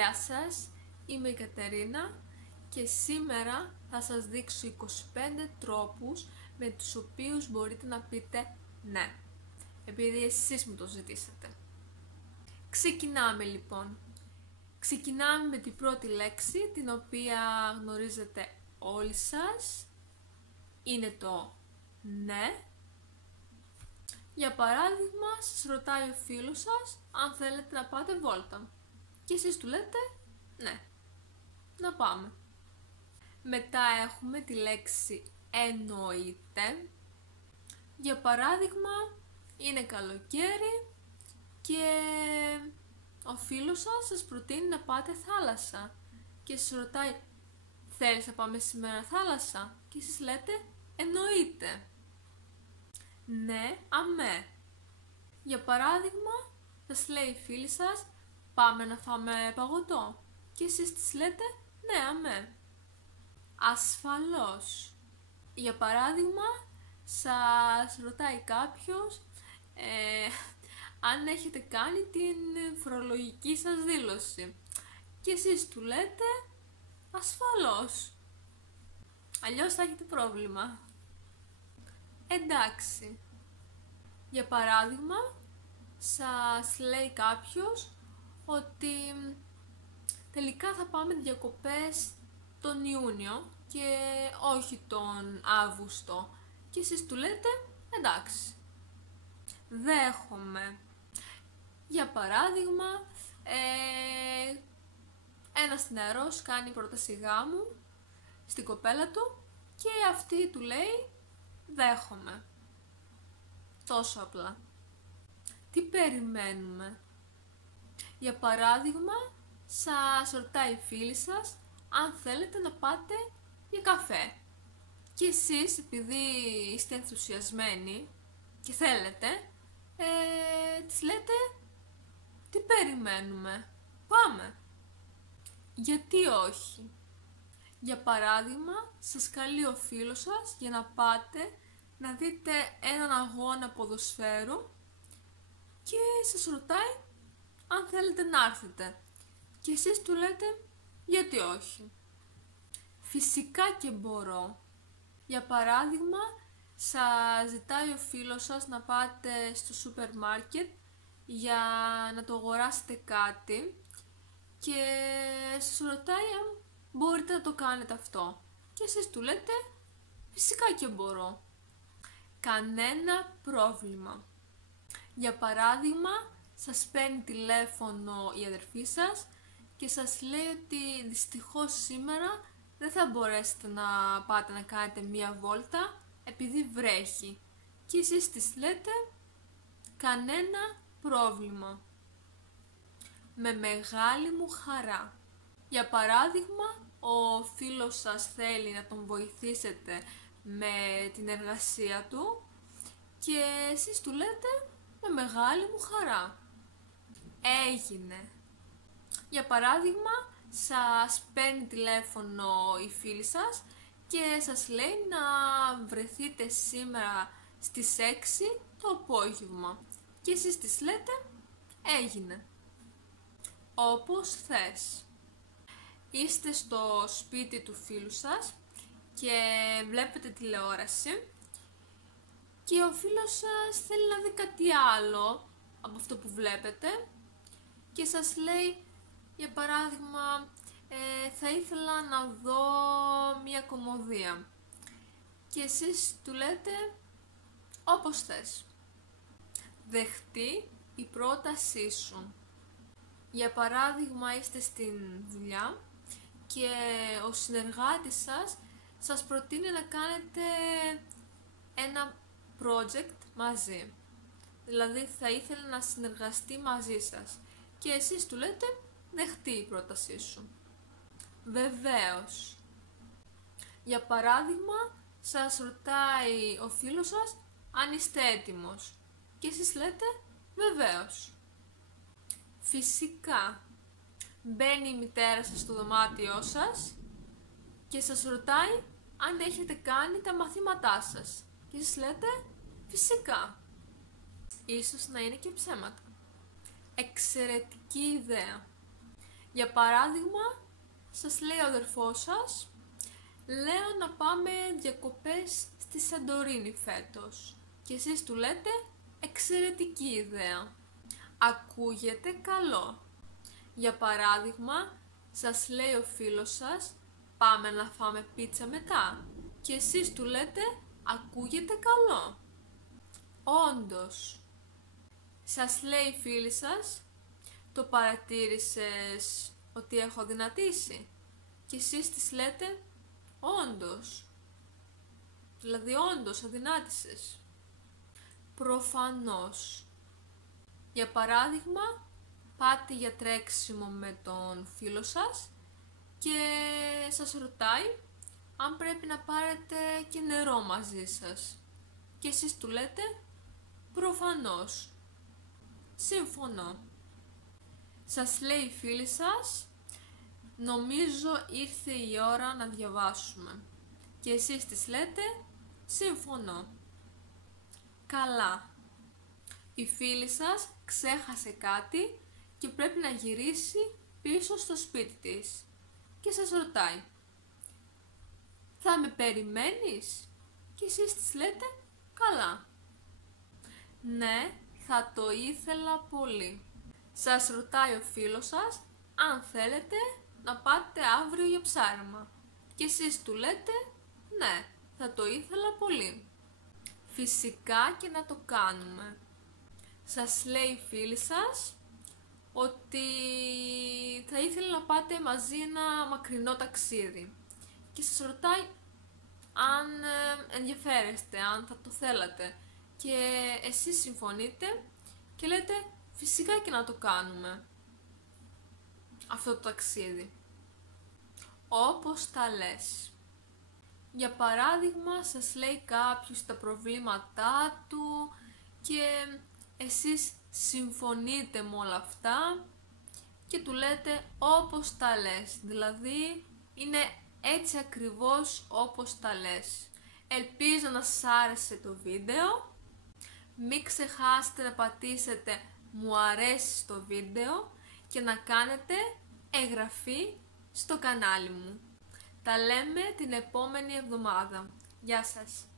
Γεια σας, είμαι η Κατερίνα και σήμερα θα σας δείξω 25 τρόπους με τους οποίους μπορείτε να πείτε ναι, επειδή εσείς μου το ζητήσατε. Ξεκινάμε λοιπόν. Ξεκινάμε με την πρώτη λέξη, την οποία γνωρίζετε όλοι σας. Είναι το ναι. Για παράδειγμα, σας ρωτάει ο φίλος σας αν θέλετε να πάτε βόλτα. Και εσείς του λέτε ναι, να πάμε. Μετά έχουμε τη λέξη εννοείται. Για παράδειγμα, είναι καλοκαίρι και ο φίλος σας προτείνει να πάτε θάλασσα και σας ρωτάει θέλεις να πάμε σήμερα θάλασσα και εσείς λέτε εννοείται. Ναι, αμέ. Για παράδειγμα, σας λέει η φίλη σας πάμε να φάμε παγωτό και εσείς της λέτε ναι, αμέ. Ασφαλώς. Για παράδειγμα, σας ρωτάει κάποιος αν έχετε κάνει την φορολογική σας δήλωση και εσείς του λέτε ασφαλώς, αλλιώς θα έχετε πρόβλημα. Εντάξει. Για παράδειγμα, σας λέει κάποιος ότι τελικά θα πάμε διακοπές τον Ιούνιο και όχι τον Αύγουστο και εσείς του λέτε εντάξει. Δέχομαι. Για παράδειγμα, ένας νεαρός κάνει πρόταση γάμου στην κοπέλα του και αυτή του λέει δέχομαι. Τόσο απλά. Τι περιμένουμε? Για παράδειγμα, σας ρωτάει η φίλη σας αν θέλετε να πάτε για καφέ και εσείς επειδή είστε ενθουσιασμένοι και θέλετε, της λέτε τι περιμένουμε, πάμε. Γιατί όχι? Για παράδειγμα, σας καλεί ο φίλος σας για να πάτε να δείτε έναν αγώνα ποδοσφαίρου και σας ρωτάει αν θέλετε να έρθετε και εσείς του λέτε γιατί όχι. Φυσικά και μπορώ. Για παράδειγμα, σας ζητάει ο φίλος σας να πάτε στο σούπερ μάρκετ για να το αγοράσετε κάτι και σας ρωτάει αν μπορείτε να το κάνετε αυτό και εσείς του λέτε φυσικά και μπορώ. Κανένα πρόβλημα. Για παράδειγμα, σας παίρνει τηλέφωνο η αδερφή σας και σας λέει ότι δυστυχώς σήμερα δεν θα μπορέσετε να πάτε να κάνετε μία βόλτα επειδή βρέχει και εσείς της λέτε κανένα πρόβλημα. Με μεγάλη μου χαρά. Για παράδειγμα, ο φίλος σας θέλει να τον βοηθήσετε με την εργασία του και εσείς του λέτε με μεγάλη μου χαρά. Έγινε. Για παράδειγμα, σας παίρνει τηλέφωνο η φίλη σας και σας λέει να βρεθείτε σήμερα στις 6 το απόγευμα και εσείς της λέτε έγινε. Όπως θες. Είστε στο σπίτι του φίλου σας και βλέπετε τηλεόραση και ο φίλος σας θέλει να δει κάτι άλλο από αυτό που βλέπετε και σας λέει για παράδειγμα θα ήθελα να δω μια κομμωδία και εσείς του λέτε όπως θες. Δεχτεί η πρότασή σου. Για παράδειγμα, είστε στην δουλειά και ο συνεργάτης σας προτείνει να κάνετε ένα project μαζί. Δηλαδή θα ήθελε να συνεργαστεί μαζί σας και εσείς του λέτε δεχτεί η πρότασή σου. Βεβαίως. Για παράδειγμα, σας ρωτάει ο φίλος σας αν είστε έτοιμος και εσείς λέτε βεβαίως. Φυσικά. Μπαίνει η μητέρα σας στο δωμάτιό σας και σας ρωτάει αν έχετε κάνει τα μαθήματά σας και εσείς λέτε φυσικά. Ίσως να είναι και ψέματα. Εξαιρετική ιδέα. Για παράδειγμα, σας λέει ο αδερφός σας, λέω να πάμε διακοπές στη Σαντορίνη φέτος. Και εσείς του λέτε, εξαιρετική ιδέα. Ακούγεται καλό. Για παράδειγμα, σας λέει ο φίλος σας, πάμε να φάμε πίτσα μετά. Και εσείς του λέτε, ακούγεται καλό. Όντως. Σας λέει η φίλη σας, το παρατήρησες ότι έχω δυνατήσει. Και εσείς της λέτε, όντως. Δηλαδή όντως αδυνάτησες. Προφανώς. Για παράδειγμα, πάτε για τρέξιμο με τον φίλο σας και σας ρωτάει αν πρέπει να πάρετε και νερό μαζί σας. Και εσείς του λέτε, προφανώς. Συμφωνώ. Σας λέει η φίλη σας, νομίζω ήρθε η ώρα να διαβάσουμε. Και εσείς της λέτε, συμφωνώ. Καλά. Η φίλη σας ξέχασε κάτι και πρέπει να γυρίσει πίσω στο σπίτι της. Και σας ρωτάει, θα με περιμένεις? Και εσείς της λέτε, καλά. Ναι, θα το ήθελα πολύ. Σας ρωτάει ο φίλος σας αν θέλετε να πάτε αύριο για ψάρεμα. Και εσείς του λέτε, ναι, θα το ήθελα πολύ. Φυσικά και να το κάνουμε. Σας λέει η φίλη σας ότι θα ήθελε να πάτε μαζί ένα μακρινό ταξίδι. Και σας ρωτάει αν ενδιαφέρεστε, αν θα το θέλατε. Και εσείς συμφωνείτε και λέτε, φυσικά και να το κάνουμε αυτό το ταξίδι. Όπως τα λες. Για παράδειγμα, σας λέει κάποιος τα προβλήματά του και εσείς συμφωνείτε με όλα αυτά και του λέτε όπως τα λες. Δηλαδή, είναι έτσι ακριβώς όπως τα λες. Ελπίζω να σας άρεσε το βίντεο. Μην ξεχάσετε να πατήσετε μου αρέσει στο βίντεο και να κάνετε εγγραφή στο κανάλι μου. Τα λέμε την επόμενη εβδομάδα. Γεια σας!